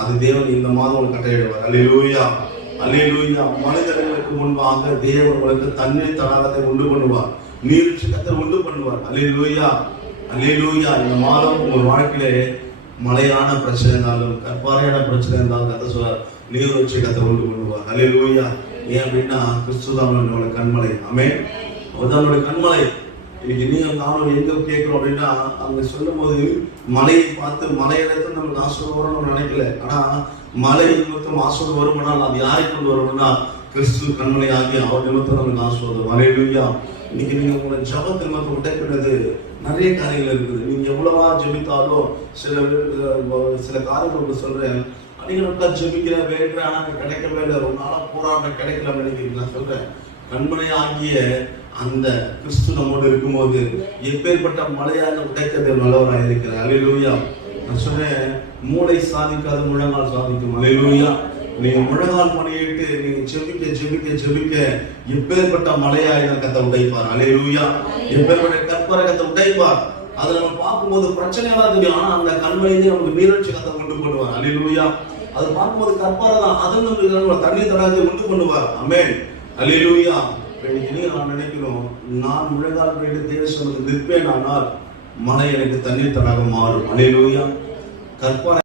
அது தேவன் இந்த மாதம் கட்டளையிடுவார். அல்லேலூயா, அல்லேலூயா. மனிதர்களுக்கு முன்பாக தேவன் உங்களுக்கு தண்ணீர் தடாகத்தை உண்டு பண்ணுவார், நீர்ச்சிக்கத்தை உண்டு பண்ணுவார். அல்லேலூயா, அல்லேலூயா. இந்த மாதம் உங்கள் வாழ்க்கையிலே மலையான பிரச்சனை இருந்தாலும் கற்பாறையான பிரச்சனை இருந்தாலும் கத்த சொல்றார், நீர்ச்சிக்கத்தை உண்டு பண்ணுவார். அல்லேலூயா. ஏன் அப்படின்னா கிறிஸ்துதான் நம்மளோட கண்மலை. ஆமென். அவர்தான் நம்மளோட கண்மலை. இன்னைக்கு நீங்க நானும் எங்க கேட்கிறோம் அப்படின்னா, அங்க சொல்லும் போது மலையை பார்த்து மலையிடத்துல நமக்கு ஆசீர்வாதம் வரும்னு நம்ம நினைக்கல. ஆனா மலை நிமித்தம் ஆசீர்வாதம் வரும்னா அது யாரை கொண்டு வரும்னா கிறிஸ்து கண்மலை ஆகி அவர் நிமித்தம் நமக்கு ஆசீர்வாதம். அல்லேலூயா. இன்னைக்கு நீங்க உங்களை ஜபத்தில் நிமித்தம் உடைக்கிறது நிறைய காரியங்கள் இருக்குது. நீங்க எவ்வளவா ஜெபித்தாலும் சில காரியங்கள் சொல்றேன், நீங்க ஜெபிக்கிற வேற ஆனா கிடைக்கவே இல்லை, ரொம்ப நாளா போராட்ட கிடைக்கல நினைக்கிறீங்க. நான் சொல்றேன், கண்மலை ஆகிய அந்த கிறிஸ்து நம்மோடு இருக்கும்போது எப்பேற்பட்ட மலையாக உடைக்கிறது நல்லவராக இருக்கிறார். அல்லேலூயா. நான் சொன்னேன், மூளை சாதிக்காத முழங்கால் சாதிக்கும். அல்லேலூயா. நீங்க முழங்கால் பணியிட்டு நீங்க ஜெபிக்க ஜெபிக்க ஜெபிக்க எப்பேற்பட்ட மலையாக கத்தை உடைப்பார். அல்லேலூயா. எப்பேற்பட்ட கற்பரை கத்தை உடைப்பார். அதை நம்ம பார்க்கும்போது பிரச்சனையெல்லாம் தெரியும், ஆனா அந்த கண்மலையிலே நமக்கு நீரட்சி கத்தை கொண்டு பண்ணுவார். அல்லேலூயா. அதை பார்க்கும்போது கற்பரை தான், அதன் தண்ணீர் தடாகத்தை உண்டு பண்ணுவார். ஆமென். அல்லேலூயா. நான் நினைக்கிறோம், நான் முழங்கால் பண்ணிட்டு தேவசமத்தில் நிற்பேன், ஆனால் மலை எனக்கு தண்ணீர் தடாக மாறும். அல்லேலூயா. கற்பனை